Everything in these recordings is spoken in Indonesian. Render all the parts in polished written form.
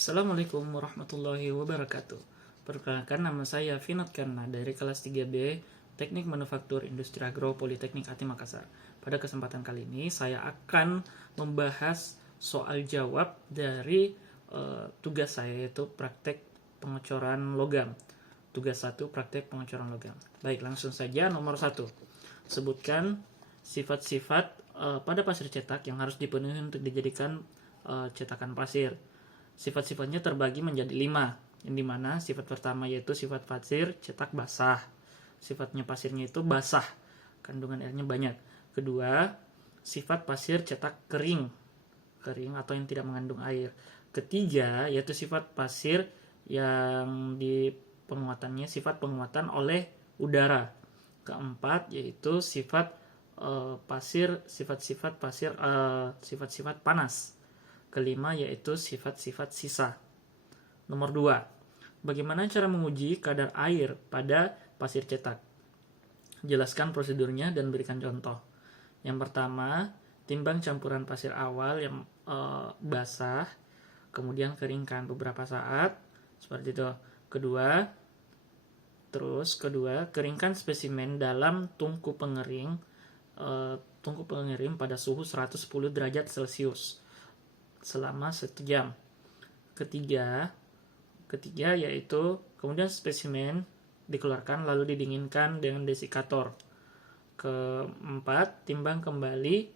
Assalamualaikum warahmatullahi wabarakatuh. Perkenalkan, nama saya Vinod Karna dari kelas 3B Teknik Manufaktur Industri Agro Politeknik Ati Makassar. Pada kesempatan kali ini saya akan membahas soal jawab dari tugas saya, yaitu praktek pengecoran logam. Tugas 1, praktek pengecoran logam. Baik, langsung saja. Nomor 1, sebutkan sifat-sifat pada pasir cetak yang harus dipenuhi untuk dijadikan cetakan pasir. Sifat-sifatnya terbagi menjadi 5, yang dimana sifat pertama yaitu sifat pasir cetak basah. Sifatnya pasirnya itu basah, kandungan airnya banyak. Kedua, sifat pasir cetak kering atau yang tidak mengandung air. Ketiga, yaitu sifat pasir yang di penguatannya sifat penguatan oleh udara. Keempat, yaitu sifat sifat-sifat panas. Kelima, yaitu sifat-sifat sisa. Nomor 2, bagaimana cara menguji kadar air pada pasir cetak? Jelaskan prosedurnya dan berikan contoh. Yang pertama, timbang campuran pasir awal yang basah, kemudian keringkan beberapa saat, seperti itu. Kedua, keringkan spesimen dalam tungku pengering pada suhu 110 derajat Celcius selama 1 jam. Ketiga, yaitu kemudian spesimen dikeluarkan lalu didinginkan dengan desikator. Keempat, timbang kembali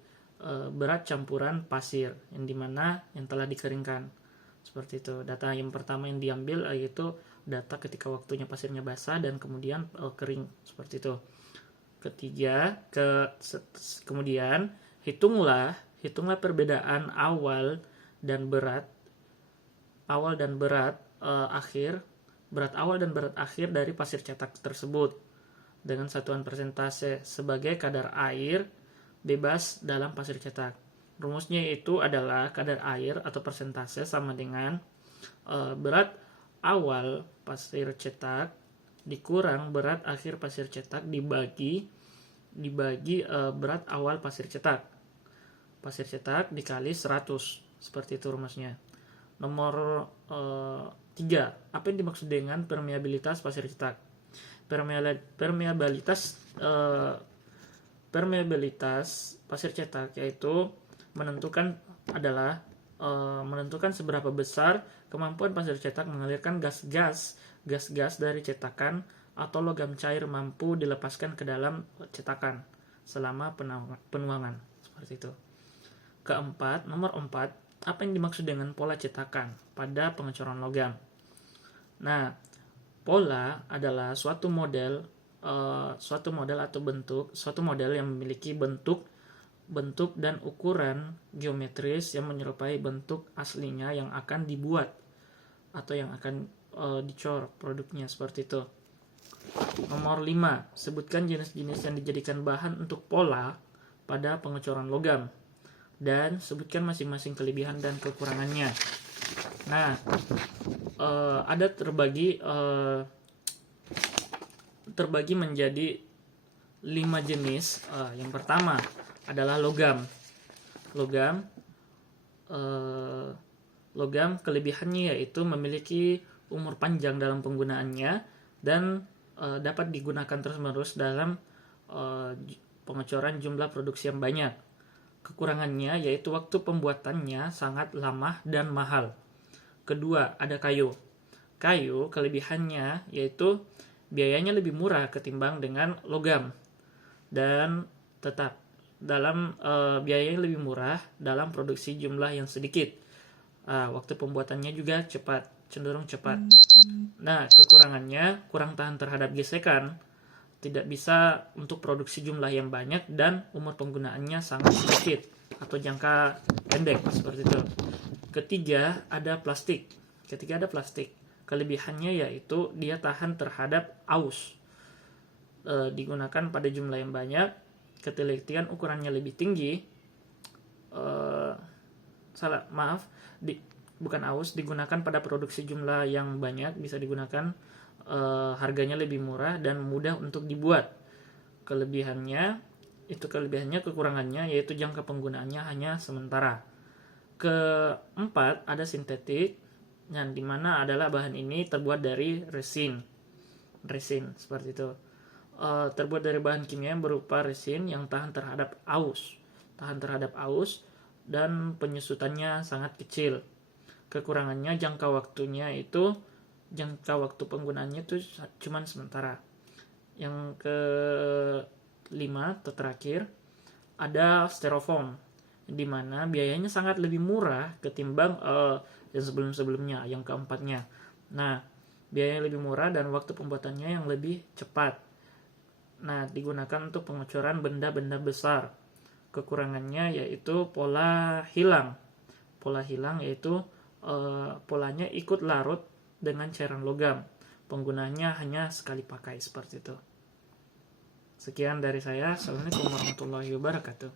berat campuran pasir yang dimana yang telah dikeringkan. Seperti itu. Data yang pertama yang diambil yaitu data ketika waktunya pasirnya basah dan kemudian kering. Seperti itu. Kemudian hitunglah perbedaan awal dan berat akhir dari pasir cetak tersebut dengan satuan persentase sebagai kadar air bebas dalam pasir cetak. Rumusnya itu adalah kadar air atau persentase sama dengan berat awal pasir cetak dikurang berat akhir pasir cetak dibagi berat awal pasir cetak. Pasir cetak dikali 100. Seperti itu rumusnya. Nomor 3, apa yang dimaksud dengan permeabilitas pasir cetak? Permeabilitas pasir cetak yaitu menentukan seberapa besar kemampuan pasir cetak mengalirkan gas-gas dari cetakan atau logam cair mampu dilepaskan ke dalam cetakan selama penuangan. Seperti itu. Nomor 4, apa yang dimaksud dengan pola cetakan pada pengecoran logam? Nah, pola adalah suatu model yang memiliki bentuk dan ukuran geometris yang menyerupai bentuk aslinya yang akan dibuat atau yang akan dicor produknya, seperti itu. Nomor 5, sebutkan jenis-jenis yang dijadikan bahan untuk pola pada pengecoran logam dan sebutkan masing-masing kelebihan dan kekurangannya. Nah, ada terbagi menjadi 5 jenis. Yang pertama adalah logam. Logam kelebihannya yaitu memiliki umur panjang dalam penggunaannya dan dapat digunakan terus-menerus dalam pengecoran jumlah produksi yang banyak. Kekurangannya yaitu waktu pembuatannya sangat lama dan mahal. Kedua, ada kayu. Kayu kelebihannya yaitu biayanya lebih murah ketimbang dengan logam dan tetap dalam biayanya lebih murah dalam produksi jumlah yang sedikit. Waktu pembuatannya juga cenderung cepat. Nah, kekurangannya kurang tahan terhadap gesekan, tidak bisa untuk produksi jumlah yang banyak dan umur penggunaannya sangat sedikit atau jangka pendek, seperti itu. Ketiga, ada plastik. Kelebihannya yaitu dia tahan terhadap aus. Digunakan pada jumlah yang banyak, ketelitian ukurannya lebih tinggi. Digunakan pada produksi jumlah yang banyak, bisa digunakan harganya lebih murah dan mudah untuk dibuat. Kekurangannya yaitu jangka penggunaannya hanya sementara. Keempat, ada sintetik. Dan dimana adalah bahan ini terbuat dari resin seperti itu. Terbuat dari bahan kimia yang berupa resin yang tahan terhadap aus dan penyusutannya sangat kecil. Kekurangannya jangka waktu penggunaannya itu cuma sementara. Yang kelima atau terakhir ada styrofoam, di mana biayanya sangat lebih murah ketimbang yang sebelum-sebelumnya, yang keempatnya. Nah, biayanya lebih murah dan waktu pembuatannya yang lebih cepat. Nah, digunakan untuk pengucuran benda-benda besar. Kekurangannya yaitu pola hilang. Pola hilang yaitu polanya ikut larut dengan cairan logam. Penggunaannya hanya sekali pakai seperti itu. Sekian dari saya. Assalamualaikum warahmatullahi wabarakatuh.